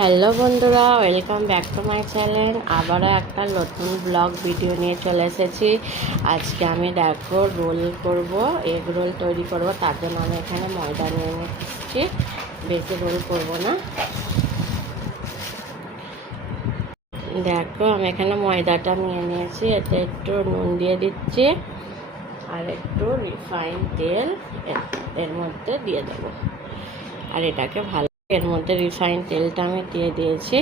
Hello বন্ধুরা, welcome back to my channel. আবারও একটা নতুন ব্লগ ভিডিও নিয়ে চলে এসেছি। আজকে আমি দেখো রোল করব, এগ রোল তৈরি করব। তার জন্য আমি এখানে ময়দা নিয়ে নিচ্ছি, বেশি রোল করব না। দেখো আমি এখানে ময়দাটা নিয়ে নিয়েছি, এতে একটু নুন দিয়ে দিচ্ছি আর একটু রিফাইন তেল এর মধ্যে দিয়ে দেবো। আর এটাকে ভালো, এর মধ্যে রিফাইন তেলটা আমি দিয়ে দিয়েছি।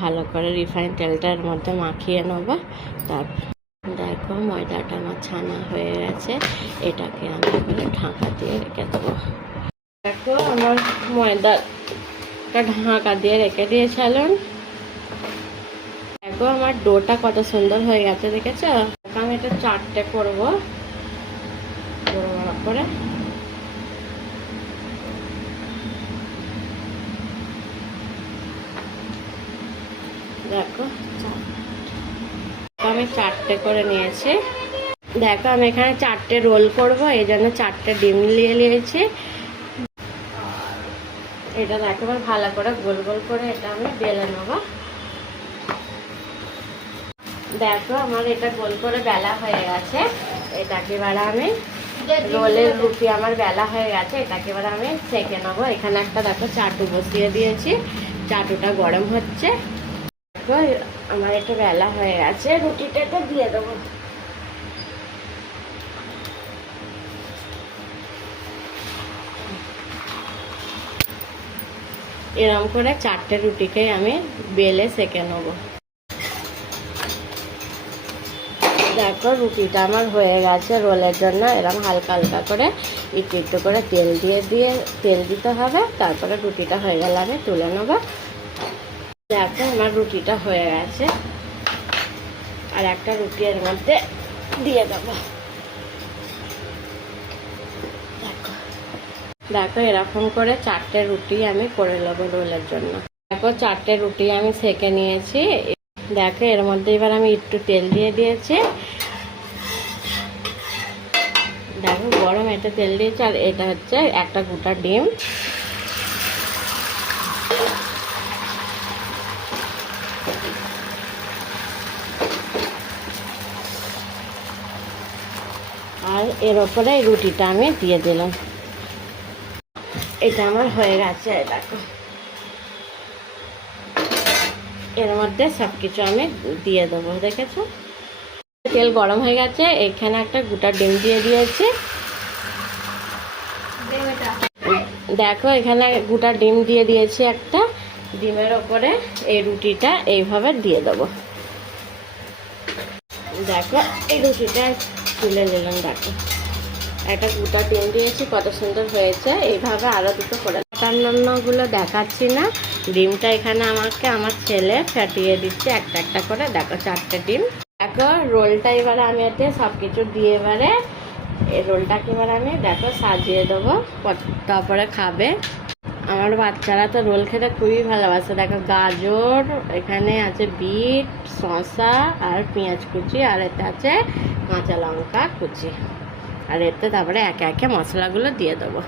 ভালো করে রিফাইন তেলটা এর মধ্যে মাখিয়ে নেব। তারপর দেখো ময়দাটা আমার ছানা হয়ে গেছে, এটাকে আমি এবারে ঢাকা দিয়ে রেখে দেবো। দেখো আমার ময়দাটা ঢাকা দিয়ে রেখে দিয়েছিলাম। দেখো আমার ডোটা কত সুন্দর হয়ে গেছে, দেখেছো? আমি এটা 4টে করবো বড় বড় করে। দেখো আমি 4টে করে নিয়েছি। দেখো আমি এখানে 4টে রোল করব, এই জন্য 4টে ডিম নিয়ে নিয়েছি। এটা দেখো ভালো করে গোল গোল করে এটা আমি বেলে নেব। দেখো আমার এটা গোল করে বেলা হয়ে গেছে। এটাকে এবার আমি রোলের রুটি আমার বেলা হয়ে গেছে, এটাকে এবার আমি সেঁকে নেবো। এখানে একটা দেখো চাটু বসিয়ে দিয়েছি, চাটুটা গরম হচ্ছে। দেখো আমার এটা বেলা হয়ে গেছে, রুটিটাকে দিয়ে দেবো। এরকম করে 4টে রুটিকে আমি বেলে সেঁকে নেব। দেখো রুটিটা আমার হয়ে গেছে রোলের জন্য। এরকম হালকা হালকা করে একটু একটু করে তেল দিতে হবে। তারপরে রুটিটা হয়ে গেলে আমি তুলে নেব। দেখো আমার রুটিটা হয়ে গেছে, আর একটা রুটি এর মধ্যে দিয়ে দেবো। দেখো এরকম করে 4টে রুটি আমি করে নেবো রোলের জন্য। দেখো 4টে রুটি আমি সেঁকে নিয়েছি। দেখো এর মধ্যে এবার আমি একটু তেল দিয়ে দিয়েছি। দেখো গরম এটা তেল দিয়েছি, আর এটা হচ্ছে একটা গোটা ডিম। আর এর ওপরে এই রুটিটা আমি দিয়ে দিলাম। এটা আমার হয়ে গেছে। দেখো এর মধ্যে সব কিছু আমি দিয়ে দেবো। দেখেছো তেল গরম হয়ে গেছে, এখানে একটা গোটা ডিম দিয়ে দিয়েছি। দেখো এখানে গোটা ডিম দিয়ে দিয়েছি একটা। ডিমের ওপরে এই রুটিটা এইভাবে দিয়ে দেবো। দেখো এই রুটিটা তুলে নিলাম। দেখো একটা গোটা ডিম দিয়েছি, কত সুন্দর হয়েছে। এইভাবে আরও দুটো করে, অন্যান্যগুলো দেখাচ্ছি না। ডিমটা এখানে আমাকে আমার ছেলে ফাটিয়ে দিচ্ছে একটা একটা করে। দেখো 4টে ডিম। দেখো রোলটা এবারে আমি এতে সব কিছু দিয়ে এবারে এই রোলটাকে এবারে আমি দেখো সাজিয়ে দেবো, তারপরে খাবে। আমার বাচ্চারা তো রোল খেতে খুবই ভালোবাসে। দেখো গাজর, এখানে আছে বিট, শসা আর পেঁয়াজ কুচি, আর এতে আছে কাঁচা লঙ্কা কুচি। আর এতে তারপরে একে একে মশলাগুলো দিয়ে দেবো।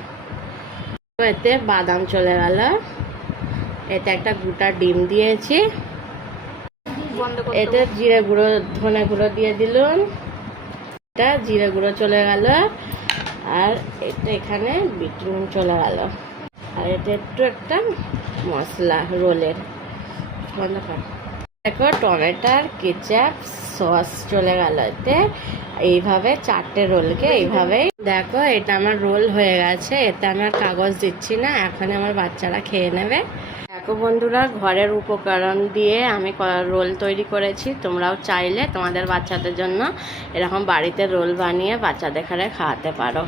এতে বাদাম চলে গেল, এতে একটা গোটা ডিম দিয়েছি, এতে জিরে গুঁড়ো ধনে গুঁড়ো দিয়ে দিলাম, এটা জিরে গুঁড়ো চলে গেল, আর এটা এখানে বিট নুন চলে গেল, আর এটা একটু একটা মশলা রোলের দেখো টমেটোর কেচাপ সস চলে গেল এতে। এইভাবে 4টে রোলকে এইভাবেই দেখো এটা আমার রোল হয়ে গেছে। এতে আমি আর কাগজ দিচ্ছি না, এখন আমার বাচ্চারা খেয়ে নেবে। দেখো বন্ধুরা ঘরের উপকরণ দিয়ে আমি রোল তৈরি করেছি। তোমরাও চাইলে তোমাদের বাচ্চাদের জন্য এরকম বাড়িতে রোল বানিয়ে বাচ্চাদের খাওয়াতে পারো।